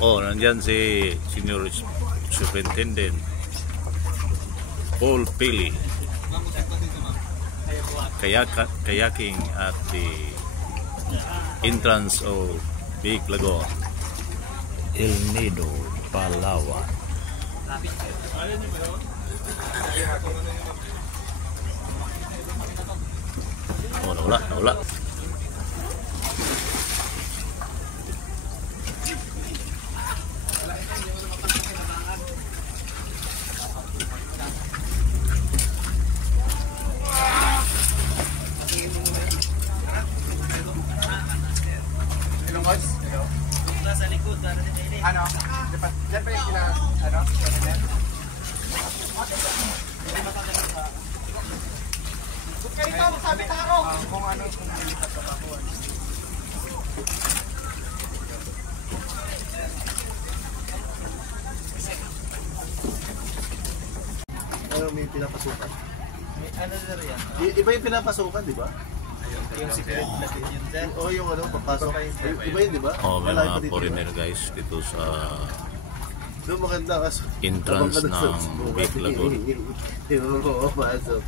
Oh, nandyan si Senior Superintendent Paul Pili. Kayaking at the entrance of Big Lagoon, El Nido, Palawan. Oh, nawala. Hello? Nasa likod, ano? Diyan pa yung sila, ano? Kung kayo ito, masabi na ako! Kung ano, kung nilipat ka pa ako. Ano may pinapasukan? May ano na rin yan? Iba yung pinapasukan, di ba? Yung secret natin yun dyan. O yung ano, papasok. Iba yun, di ba? Oh, may Malayo pa mga dito, foreigner guys dito sa doon maganda kasi entrance ng Big Lagoon. Hindi mo mapapasok.